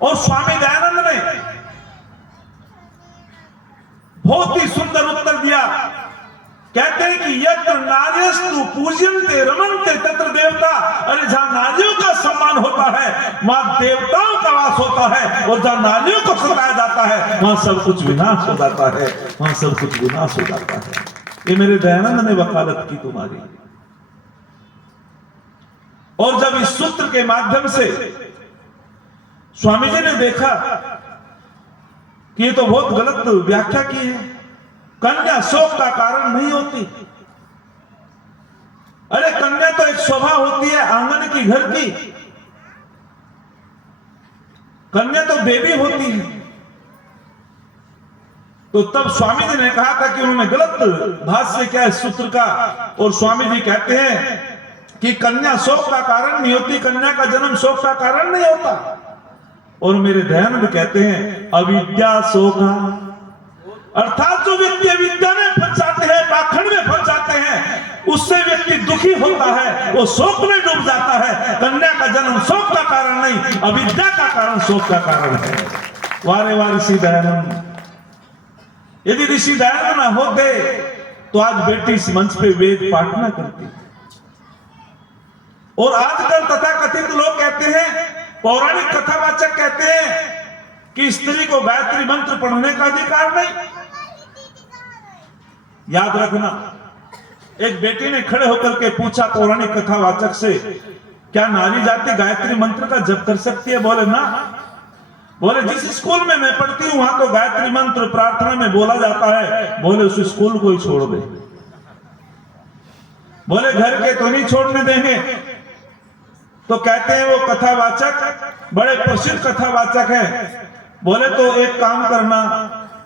और स्वामी दयानंद ने बहुत ही सुंदर उत्तर दिया। कहते हैं कि यत्र नार्यस्तु पूज्यन्ते रमन्ते तत्र देवता। अरे जहां नारियों का सम्मान होता है वहां देवताओं का वास होता है, और जहां नारियों को सताया जाता है वहां सब कुछ विनाश हो जाता है, वहां सब कुछ विनाश हो जाता है। ये मेरे दयानंद ने वकालत की तुम्हारी। और जब इस सूत्र के माध्यम से स्वामी जी ने देखा कि ये तो बहुत गलत व्याख्या की है, कन्या शोक का कारण नहीं होती। अरे कन्या तो एक शोभा होती है आंगन की, घर की। कन्या तो देवी होती है। तो तब स्वामी जी ने कहा था कि उन्होंने गलत भाष्य किया इस सूत्र का, और स्वामी जी कहते हैं कि कन्या शोक का कारण नहीं होती, कन्या का जन्म शोक का कारण नहीं होता। और मेरे दयानंद कहते हैं अविद्या शोका, अर्थात जो व्यक्ति अविद्या में फंस जाते हैं, पाखंड में फंस जाते हैं, उससे व्यक्ति दुखी होता है, वो शोक में डूब जाता है। कन्या का जन्म शोक का कारण नहीं, अविद्या का कारण शोक का कारण है। वारे वार ऋषि दयानंद, यदि ऋषि दयानंद न होते तो आज बेटी इस मंच पे वेद पाठ न करती। और आजकल तथाकथित लोग कहते हैं, पौराणिक कथावाचक कहते हैं कि स्त्री को गायत्री मंत्र पढ़ने का अधिकार नहीं। याद रखना, एक बेटी ने खड़े होकर के पूछा पौराणिक कथावाचक से, क्या नारी जाति गायत्री मंत्र का जप कर सकती है? बोले ना। बोले जिस स्कूल में मैं पढ़ती हूं वहां तो गायत्री मंत्र प्रार्थना में बोला जाता है। बोले उस स्कूल को ही छोड़ दे। बोले घर के तो नहीं छोड़ने देंगे। तो कहते हैं वो कथावाचक बड़े प्रसिद्ध कथावाचक हैं। बोले तो एक काम करना,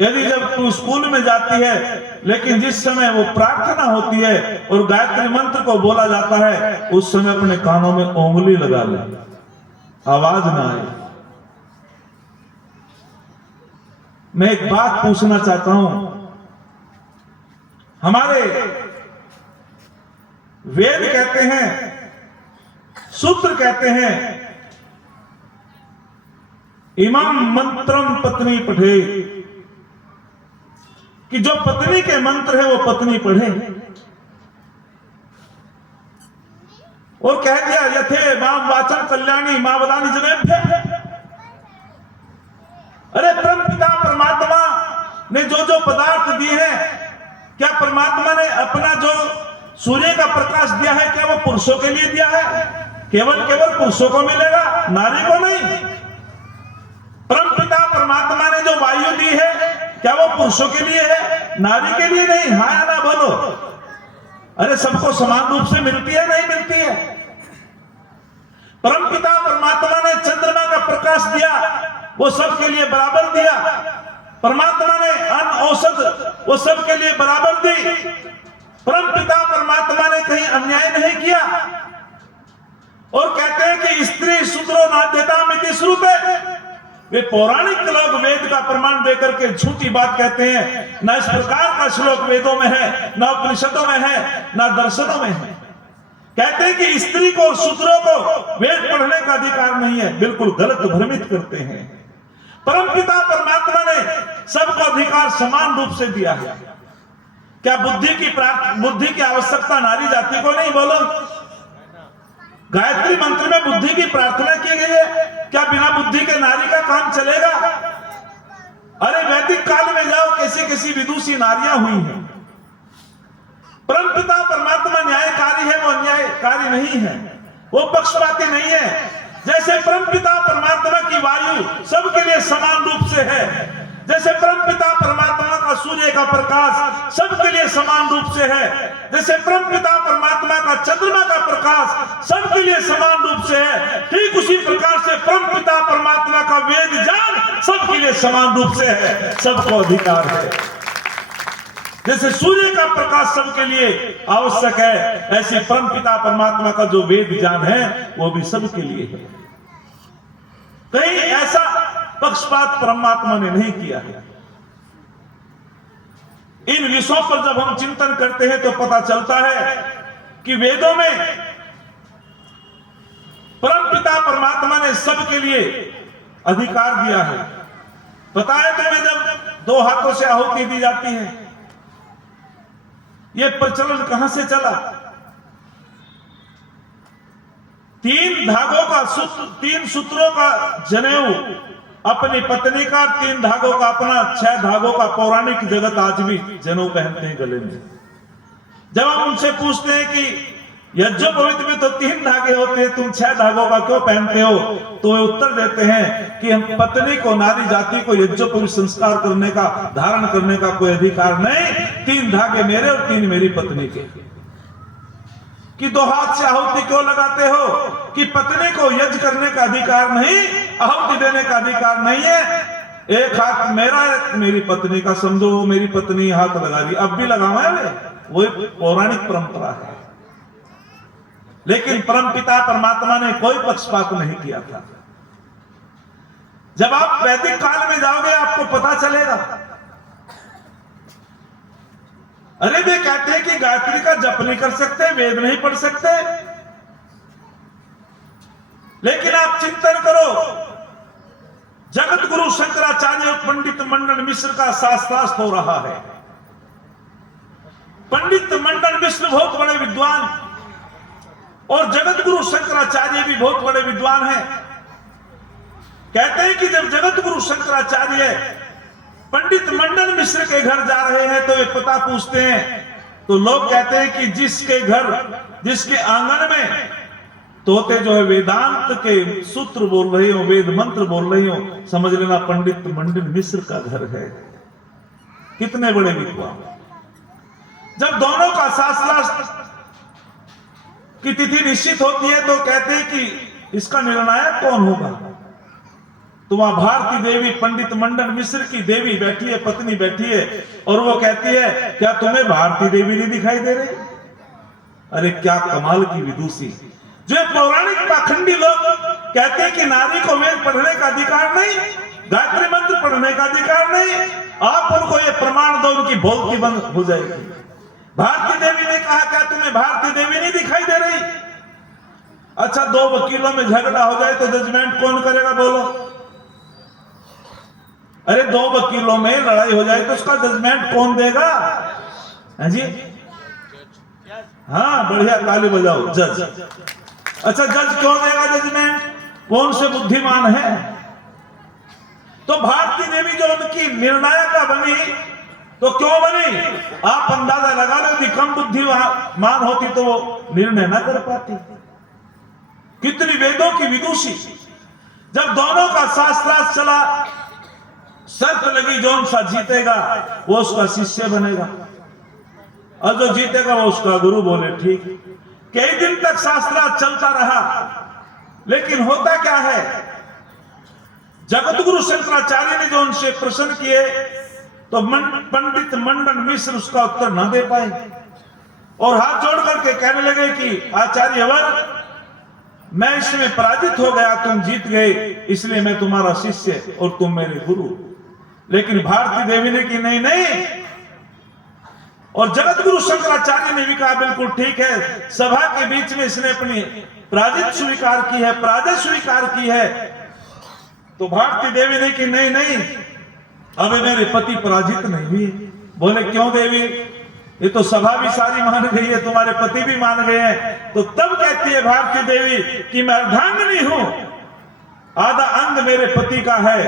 यदि जब तू स्कूल में जाती है लेकिन जिस समय वो प्रार्थना होती है और गायत्री मंत्र को बोला जाता है, उस समय अपने कानों में उंगली लगा ले, आवाज ना आए। मैं एक बात पूछना चाहता हूं, हमारे वेद कहते हैं, सूत्र कहते हैं, इमं मंत्रम पत्नी पढ़े, कि जो पत्नी के मंत्र है वो पत्नी पढ़े। और कह दिया यथे मां वाचन कल्याणी मां वदानी जनेभ्य। अरे परम पिता परमात्मा ने जो जो पदार्थ दिए हैं, क्या परमात्मा ने अपना जो सूर्य का प्रकाश दिया है क्या वो पुरुषों के लिए दिया है? केवल पुरुषों को मिलेगा, नारी को नहीं। परम पिता परमात्मा ने जो वायु दी है क्या वो पुरुषों के लिए है, नारी के लिए नहीं? हाँ या ना बोलो। अरे सबको समान रूप से मिलती है, नहीं मिलती है? परम पिता परमात्मा ने चंद्रमा का प्रकाश दिया, वो सबके लिए बराबर दिया। परमात्मा ने अन्न औषध वो सबके लिए बराबर दी। परम पिता परमात्मा ने कहीं अन्याय नहीं किया। और कहते हैं कि स्त्री शूद्रो नाद्यता मिति श्रुते। वे पौराणिक लोग वेद का प्रमाण देकर के झूठी बात कहते हैं। न इस प्रकार का श्लोक वेदों में है, न उपनिषदों में है, न दर्शनों में है। कहते हैं कि स्त्री को और शूद्रों को वेद पढ़ने का अधिकार नहीं है। बिल्कुल गलत भ्रमित करते हैं। परमपिता परमात्मा ने सबको अधिकार समान रूप से दिया है। क्या बुद्धि की आवश्यकता नारी जाति को नहीं? बोलो। गायत्री मंत्र में बुद्धि की प्रार्थना की गई है, क्या बिना बुद्धि के नारी का काम चलेगा? अरे वैदिक काल में जाओ, कैसी कैसी विदुषी नारियां हुई हैं। परमपिता परमात्मा न्यायकारी है, वो अन्यायकारी नहीं है, वो पक्षपाती नहीं है। जैसे परमपिता परमात्मा की वायु सबके लिए समान रूप से है, जैसे परमपिता परमात्मा का सूर्य का प्रकाश सबके लिए समान रूप से है, जैसे परमपिता परमात्मा का चंद्रमा का प्रकाश सबके लिए समान रूप से है, ठीक उसी प्रकार से परमपिता परमात्मा का वेद ज्ञान सबके लिए समान रूप से है। सबको अधिकार है। जैसे सूर्य का प्रकाश सबके लिए आवश्यक है, ऐसे परमपिता परमात्मा का जो वेद ज्ञान है वो भी सबके लिए है। कहीं ऐसा पक्षपात परमात्मा ने नहीं किया है। इन विषयों पर जब हम चिंतन करते हैं तो पता चलता है कि वेदों में परमपिता परमात्मा ने सबके लिए अधिकार दिया है। पता है तुम्हें जब 2 हाथों से आहुति दी जाती है, यह प्रचलन कहां से चला? 3 धागों का सूत्र, 3 सूत्रों का जनेऊ अपनी पत्नी का, 3 धागों का अपना, 6 धागों का। पौराणिक जगत आज भी जनेऊ पहनते हैं गले में। जब हम उनसे पूछते हैं कि यज्ञोपवीत में तो 3 धागे होते हैं, तुम 6 धागों का क्यों पहनते हो? तो वे उत्तर देते हैं कि हम पत्नी को, नारी जाति को यज्ञोपवीत संस्कार करने का, धारण करने का कोई अधिकार नहीं। 3 धागे मेरे और 3 मेरी पत्नी के। कि 2 हाथ से आहुति क्यों लगाते हो? कि पत्नी को यज्ञ करने का अधिकार नहीं, आहुति देने का अधिकार नहीं है। 1 हाथ मेरा, 1 मेरी पत्नी का। समझो वो मेरी पत्नी हाथ लगा दी, अब भी लगावा है, वही पौराणिक परंपरा है। लेकिन परमपिता परमात्मा ने कोई पक्षपात नहीं किया था। जब आप वैदिक काल में जाओगे आपको पता चलेगा। अरे वे कहते हैं कि गायत्री का जप नहीं कर सकते, वेद नहीं पढ़ सकते। लेकिन आप चिंतन करो, जगत गुरु शंकराचार्य पंडित मंडन मिश्र का शास्त्रार्थ हो रहा है। पंडित मंडन मिश्र बहुत बड़े विद्वान और जगत गुरु शंकराचार्य भी बहुत बड़े विद्वान हैं। कहते हैं कि जब जगत गुरु शंकराचार्य पंडित मंडन मिश्र के घर जा रहे हैं तो वे पता पूछते हैं, तो लोग कहते हैं कि जिसके घर, जिसके आंगन में तोते जो है वेदांत के सूत्र बोल रही हो, वेद मंत्र बोल रही हो, समझ लेना पंडित मंडन मिश्र का घर है। कितने बड़े विद्वान। जब दोनों का शास्त्रार्थ की तिथि निश्चित होती है तो कहते हैं कि इसका निर्णायक कौन होगा? तो वहां भारती देवी, पंडित मंडन मिश्र की देवी बैठी है, पत्नी बैठी है, और वो कहती है, क्या तुम्हें भारती देवी नहीं दिखाई दे रही? अरे क्या कमाल की विदुषी। जो पौराणिक पाखंडी लोग कहते हैं कि नारी को वेद पढ़ने का अधिकार नहीं, गायत्री मंत्र पढ़ने का अधिकार नहीं, आप उनको ये प्रमाण दो, उनकी बोलती बंद हो जाएगी। भारती देवी ने कहा, क्या तुम्हें भारती देवी नहीं दिखाई दे रही? अच्छा, 2 वकीलों में झगड़ा हो जाए तो जजमेंट कौन करेगा? बोलो। अरे 2 वकीलों में लड़ाई हो जाए तो उसका जजमेंट कौन देगा? है जी? हाँ, बढ़िया, ताली बजाओ। जज। अच्छा, जज क्यों देगा जजमेंट? कौन से बुद्धिमान है? तो भारती देवी जो उनकी निर्णायिका बनी, तो क्यों बनी? आप अंदाजा लगा लो, यदि कम बुद्धिमान होती तो वो निर्णय ना कर पाती। कितनी वेदों की विदुषी। जब दोनों का शास्त्रार्थ चला, शर्त लगी, जो सा जीतेगा वो उसका शिष्य बनेगा और जो जीतेगा वो उसका गुरु। बोले ठीक। कई दिन तक शास्त्रार्थ चलता रहा, लेकिन होता क्या है, जगत गुरु शंकराचार्य ने जो उनसे प्रश्न किए तो पंडित मंडन मिश्र उसका उत्तर न दे पाए और हाथ जोड़ करके कहने लगे कि आचार्यवर, मैं इसमें पराजित हो गया, तुम जीत गए, इसलिए मैं तुम्हारा शिष्य और तुम मेरे गुरु। लेकिन भारती देवी ने कि नहीं नहीं, और जगत गुरु शंकराचार्य ने भी कहा बिल्कुल ठीक है। सभा के बीच में इसने अपनी पराजित स्वीकार की है, पराजय स्वीकार की है। तो भारती देवी ने कि नहीं नहीं, अबे मेरे पति पराजित नहीं हुए। बोले क्यों देवी? ये तो सभा भी सारी मान गई है, तुम्हारे पति भी मान गए हैं। तो तब कहती है भारती देवी कि मैं अर्धांगिनी हूं, आधा अंग मेरे पति का है,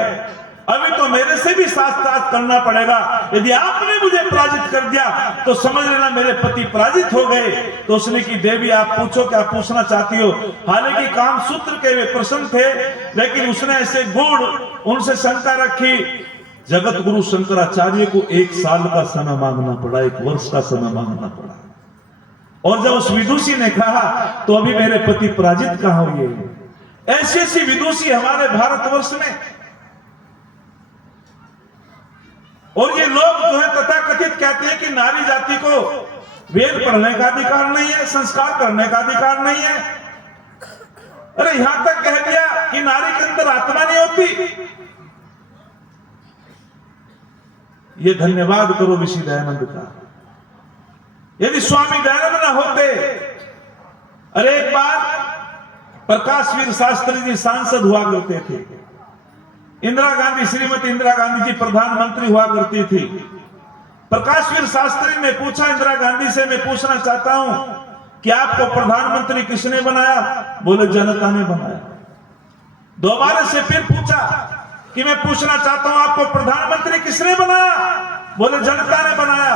अभी तो मेरे से भी शास्त्रार्थ करना पड़ेगा। यदि आपने मुझे पराजित कर दिया तो समझ लेना मेरे पति पराजित हो गए। तो उसने की देवी आप पूछो, क्या पूछना चाहती हो? हालांकि काम सूत्र के वे प्रश्न थे, लेकिन उसने ऐसे गुड़ उनसे शंका रखी। जगत गुरु शंकराचार्य को 1 साल का समय मांगना पड़ा, 1 वर्ष का समय मांगना पड़ा। और जब उस विदुषी ने कहा तो अभी मेरे पति पराजित कहां हुए। ऐसी ऐसी विदुषी हमारे भारतवर्ष में। और ये लोग जो है तथाकथित कहते हैं कि नारी जाति को वेद पढ़ने का अधिकार नहीं है, संस्कार करने का अधिकार नहीं है। अरे यहां तक कह दिया कि नारी के अंदर आत्मा नहीं होती। ये धन्यवाद करो ऋषि दयानंद का। यदि स्वामी दयानंद न होते, अरे एक बार प्रकाशवीर शास्त्री जी सांसद हुआ करते थे, इंदिरा गांधी, श्रीमती इंदिरा गांधी जी प्रधानमंत्री हुआ करती थी। प्रकाशवीर शास्त्री ने पूछा इंदिरा गांधी से, मैं पूछना चाहता हूं कि आपको प्रधानमंत्री किसने बनाया? बोले जनता ने बनाया। दोबारा से फिर पूछा कि मैं पूछना चाहता हूं आपको प्रधानमंत्री किसने बनाया? बोले जनता ने बनाया।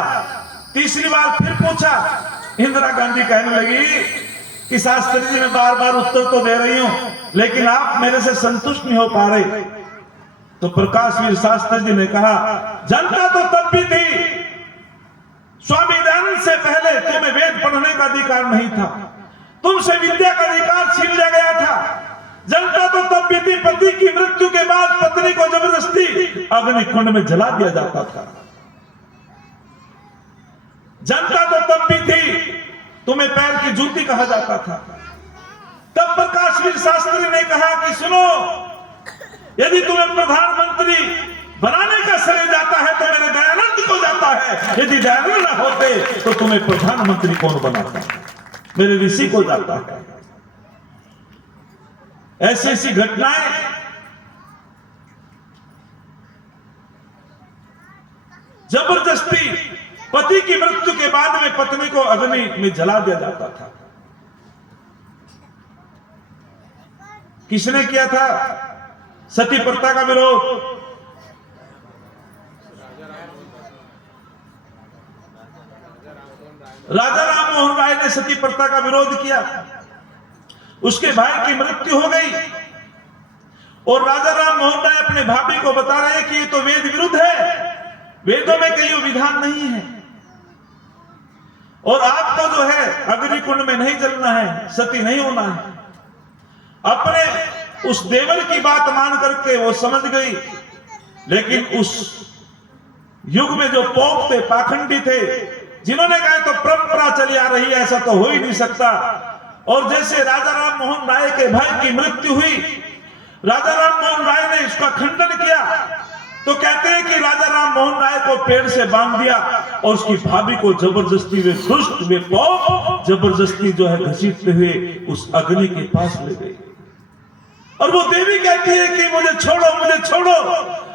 तीसरी बार फिर पूछा, इंदिरा गांधी कहने लगी कि शास्त्री जी मैं बार बार उत्तर तो दे रही हूं, लेकिन आप मेरे से संतुष्ट नहीं हो पा रहे। तो प्रकाशवीर शास्त्री जी ने कहा, जनता तो तब भी थी, स्वामी दयानंद से पहले तुम्हें वेद पढ़ने का अधिकार नहीं था, तुमसे विद्या का अधिकार छीन लिया गया था। जनता तो तब भी थी, पति की मृत्यु के बाद पत्नी को जबरदस्ती अग्निकुंड में जला दिया जाता था। जनता तो तब भी थी, तुम्हें पैर की जूती कहा जाता था। तब प्रकाशवीर शास्त्री ने कहा कि सुनो, यदि तुम्हें प्रधानमंत्री बनाने का श्रेय जाता है तो मेरे दयानंद को जाता है, यदि दयानंद न होते तो तुम्हें प्रधानमंत्री कौन बनाता? मेरे ऋषि को जाता है। ऐसी ऐसी घटनाएं जबरदस्ती पति की मृत्यु के बाद में पत्नी को अग्नि में जला दिया जाता था। किसने किया था सती प्रथा का विरोध? राजा राम मोहन राय ने सती प्रथा का विरोध किया। उसके भाई की मृत्यु हो गई और राजा राम मोहन राय अपने भाभी को बता रहे हैं कि ये तो वेद विरुद्ध है, वेदों में कहीं विधान नहीं है और आपको जो है अग्निकुंड में नहीं जलना है, सती नहीं होना है। अपने उस देवर की बात मान करके वो समझ गई, लेकिन उस युग में जो पोप थे, पाखंडी थे, जिन्होंने कहा तो परंपरा चली आ रही है, ऐसा तो हो ही नहीं सकता। और जैसे राजा राम मोहन राय के भाई की मृत्यु हुई, राजा राम मोहन राय ने इसका खंडन किया, तो कहते हैं कि राजा राम मोहन राय को पेड़ से बांध दिया और उसकी भाभी को जबरदस्ती वे दुष्ट वे पोप जबरदस्ती जो है घसीटते हुए उस अग्नि के पास ले गए। और वो देवी कहती है कि मुझे छोड़ो, मुझे छोड़ो।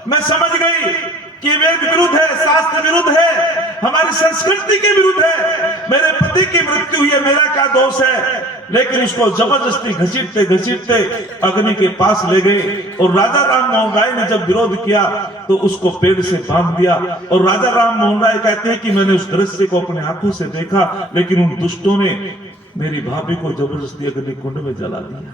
मैं समझ गई कि वेद विरुद्ध है, शास्त्र विरुद्ध है, हमारी संस्कृति के विरुद्ध है। मेरे पति की मृत्यु हुई है, मेरा क्या दोष है? लेकिन उसको जबरदस्ती घसीटते घसीटते अग्नि के पास ले गए और राजा राम मोहन राय ने जब विरोध किया तो उसको पेड़ से बांध दिया। और राजा राम मोहन राय कहते हैं कि मैंने उस दृश्य को अपने आंखों से देखा, लेकिन उन दुष्टों ने मेरी भाभी को जबरदस्ती अग्नि कुंड में जला दिया।